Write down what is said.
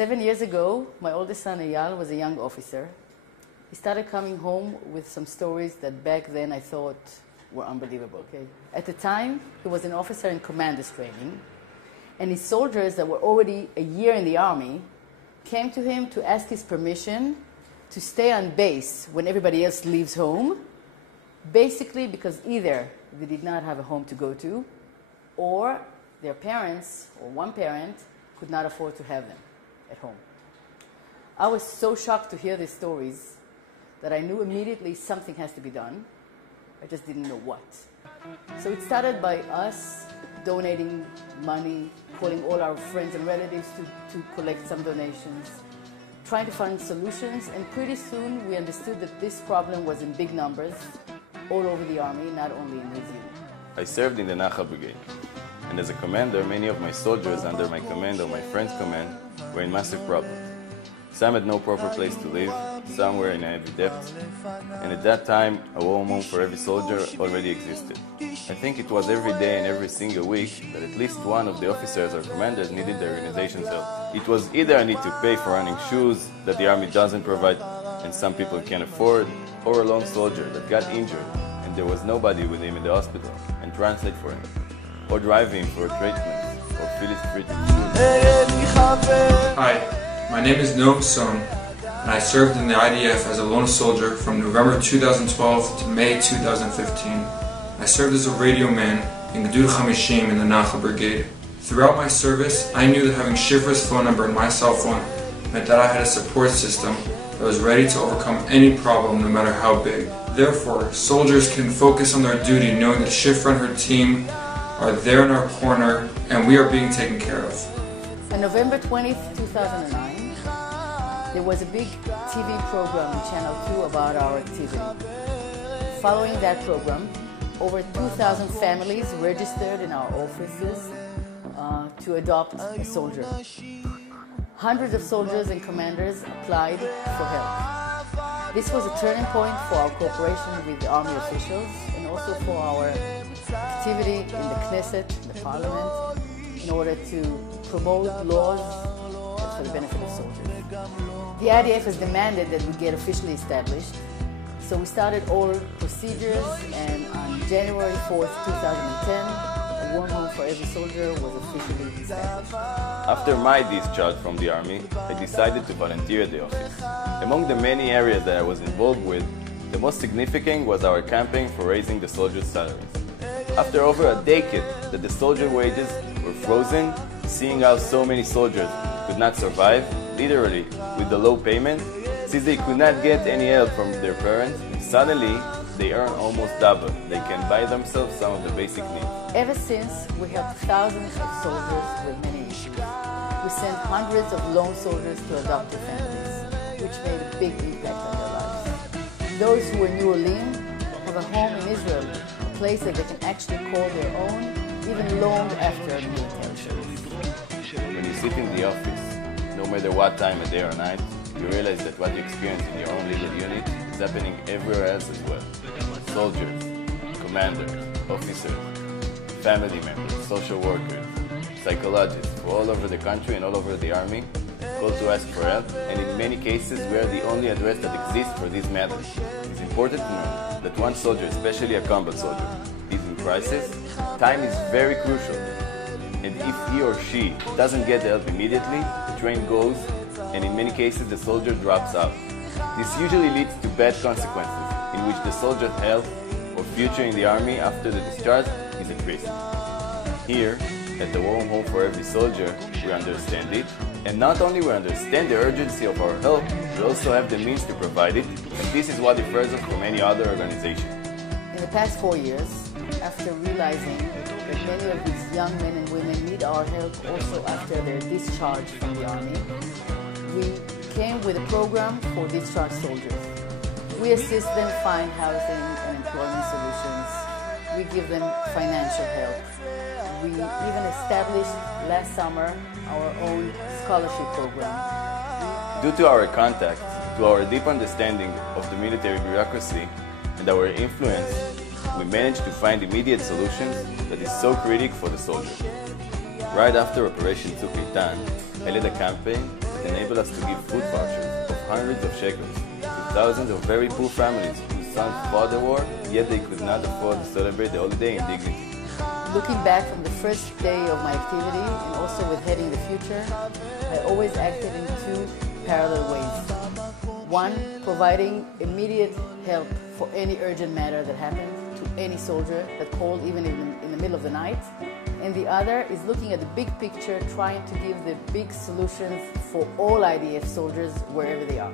7 years ago, my oldest son Eyal was a young officer. He started coming home with some stories that back then I thought were unbelievable. Okay? At the time, he was an officer in commander's training, and his soldiers that were already a year in the army came to him to ask his permission to stay on base when everybody else leaves home, basically because either they did not have a home to go to, or their parents, or one parent, could not afford to have them at home. I was so shocked to hear these stories that I knew immediately something has to be done. I just didn't know what. So it started by us donating money, calling all our friends and relatives to collect some donations, trying to find solutions, and pretty soon we understood that this problem was in big numbers all over the army, not only in his unit. I served in the Nachal Brigade, and as a commander, many of my soldiers under my command or my friend's command were in massive problems. Some had no proper place to live, some were in heavy debt, and at that time, a warm home for every soldier already existed. I think it was every day and every single week that at least one of the officers or commanders needed the organization's help. It was either I need to pay for running shoes that the army doesn't provide and some people can't afford, or a lone soldier that got injured and there was nobody with him in the hospital and translate for him, or drive him for treatment, or fill his treatment shoes. Hi. My name is Noam Son, and I served in the IDF as a lone soldier from November 2012 to May 2015. I served as a radio man in Gdud Chamishim in the Nachal Brigade. Throughout my service, I knew that having Shifra's phone number in my cell phone meant that I had a support system that was ready to overcome any problem, no matter how big. Therefore, soldiers can focus on their duty knowing that Shifra and her team are there in our corner and we are being taken care of. On November 20th, 2009, there was a big TV program on Channel 2 about our activity. Following that program, over 2,000 families registered in our offices to adopt a soldier. Hundreds of soldiers and commanders applied for help. This was a turning point for our cooperation with the army officials and also for our activity in the Knesset, the parliament, in order to promote laws for the benefit of soldiers. The IDF has demanded that we get officially established, so we started all procedures, and on January 4th, 2010, a warm home for every soldier was officially established. After my discharge from the army, I decided to volunteer at the office. Among the many areas that I was involved with, the most significant was our campaign for raising the soldiers' salaries. After over a decade that the soldier wages were frozen, seeing how so many soldiers could not survive, literally with the low payment, since they could not get any help from their parents, suddenly they earn almost double. They can buy themselves some of the basic needs. Ever since, we helped thousands of soldiers with many issues. We sent hundreds of lone soldiers to adopt their families, which made a big impact on their lives. Those who are New Orleans have a home in Israel, a place that they can actually call their own, even long after the military service. When you sit in the office, no matter what time of day or night, you realize that what you experience in your own little unit is happening everywhere else as well. Soldiers, commanders, officers, family members, social workers, psychologists from all over the country and all over the army call to ask for help, and in many cases we are the only address that exists for these matters. It's important to know that one soldier, especially a combat soldier, is in crisis. Time is very crucial, and if he or she doesn't get the help immediately, the train goes, and in many cases the soldier drops out. This usually leads to bad consequences, in which the soldier's health or future in the army after the discharge is at risk. Here, at the Warm Home for Every Soldier, we understand it, and not only we understand the urgency of our help, we also have the means to provide it, and this is what differs us from any other organization. In the past 4 years, after realizing that many of these young men and women need our help also after their discharge from the army, we came with a program for discharged soldiers. We assist them find housing and employment solutions. We give them financial help. We even established last summer our own scholarship program. Due to our contacts, to our deep understanding of the military bureaucracy and our influence, we managed to find immediate solutions that is so critical for the soldier. Right after Operation Tzuk Eitan, I led a campaign to It enabled us to give food vouchers of hundreds of shekels to thousands of very poor families whose sons fought the war, yet they could not afford to celebrate the holiday in dignity. Looking back from the first day of my activity and also with heading the future, I always acted in two parallel ways. One, providing immediate help for any urgent matter that happened to any soldier that called even in the middle of the night. And the other is looking at the big picture, trying to give the big solutions for all IDF soldiers wherever they are.